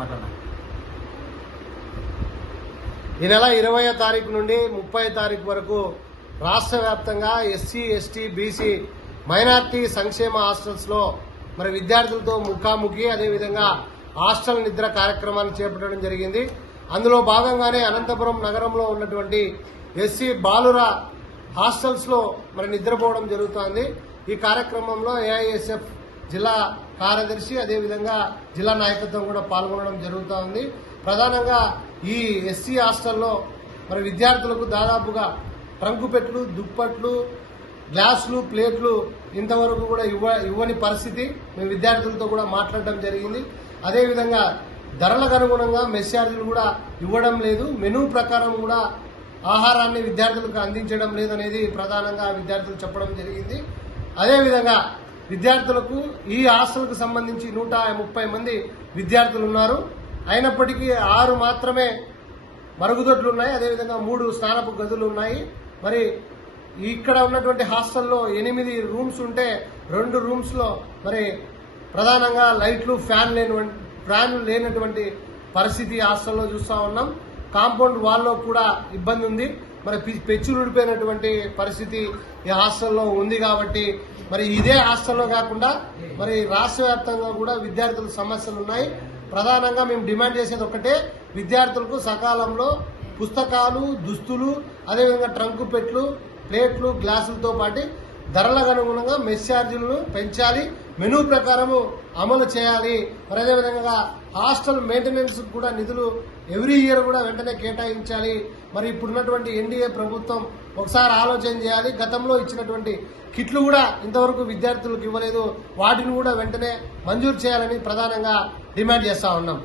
మాట్లాడాలి. ఈ నెల 20వ తారీఖు నుండి 30వ తారీఖు వరకు రాష్ట్ర వ్యాప్తంగా ఎస్సీ, ఎస్టీ, బీసీ, మైనార్టీ సంక్షేమ హాస్టల్స్ లో మరి విద్యార్థులతో ముఖాముఖి అదేవిధంగా హాస్టల్ నిద్ర కార్యక్రమాన్ని చేపట్టడం జరిగింది. అందులో భాగంగానే అనంతపురం నగరంలో ఉన్నటువంటి ఎస్సీ బాలుర హాస్టల్స్ లో మరి నిద్రపోవడం జరుగుతోంది. ఈ కార్యక్రమంలో ఏఐఎస్ఎఫ్ జిల్లా కార్యదర్శి అదేవిధంగా జిల్లా నాయకత్వం కూడా పాల్గొనడం జరుగుతూ ఉంది. ప్రధానంగా ఈ ఎస్సీ హాస్టల్లో మరి విద్యార్థులకు దాదాపుగా ట్రంకుపెట్లు, దుప్పట్లు, గ్లాసులు, ప్లేట్లు ఇంతవరకు కూడా ఇవ్వని పరిస్థితి. మేము విద్యార్థులతో కూడా మాట్లాడడం జరిగింది. అదేవిధంగా ధరలకు అనుగుణంగా మెస్ ఛార్జీలు కూడా ఇవ్వడం లేదు. మెనూ ప్రకారం కూడా ఆహారాన్ని విద్యార్థులకు అందించడం లేదనేది ప్రధానంగా విద్యార్థులు చెప్పడం జరిగింది. అదేవిధంగా విద్యార్థులకు ఈ హాస్టల్కు సంబంధించి 130 మంది విద్యార్థులు ఉన్నారు. అయినప్పటికీ 6 మాత్రమే మరుగుదొడ్లు ఉన్నాయి. అదేవిధంగా 3 స్నానపు గదులు ఉన్నాయి. మరి ఇక్కడ ఉన్నటువంటి హాస్టల్లో 8 రూమ్స్ ఉంటే 2 రూమ్స్ లో మరి ప్రధానంగా లైట్లు, ఫ్యాన్లు లేనటువంటి పరిస్థితి హాస్టల్లో చూస్తా ఉన్నాం. కాంపౌండ్ వాల్లో కూడా ఇబ్బంది ఉంది. మరి పెచ్చులు ఊడిపోయినటువంటి పరిస్థితి ఈ హాస్టల్లో ఉంది. కాబట్టి మరి ఇదే హాస్టల్లో కాకుండా మరి రాష్ట్ర వ్యాప్తంగా కూడా విద్యార్థుల సమస్యలు ఉన్నాయి. ప్రధానంగా మేము డిమాండ్ చేసేది ఒకటే, విద్యార్థులకు సకాలంలో పుస్తకాలు, దుస్తులు, అదేవిధంగా ట్రంకు పెట్లు, ప్లేట్లు, గ్లాసులతో పాటు ధరలకు అనుగుణంగా మెస్ ఛార్జీలను పెంచాలి, మెనూ ప్రకారము అమలు చేయాలి. మరి అదేవిధంగా హాస్టల్ మెయింటెనెన్స్ కూడా నిధులు ఎవ్రీ ఇయర్ కూడా వెంటనే కేటాయించాలి. మరి ఇప్పుడున్నటువంటి ఎన్డీఏ ప్రభుత్వం ఒకసారి ఆలోచన చేయాలి. గతంలో ఇచ్చినటువంటి కిట్లు కూడా ఇంతవరకు విద్యార్థులకు ఇవ్వలేదు. వాటిని కూడా వెంటనే మంజూరు చేయాలని ప్రధానంగా డిమాండ్ చేస్తా ఉన్నాం.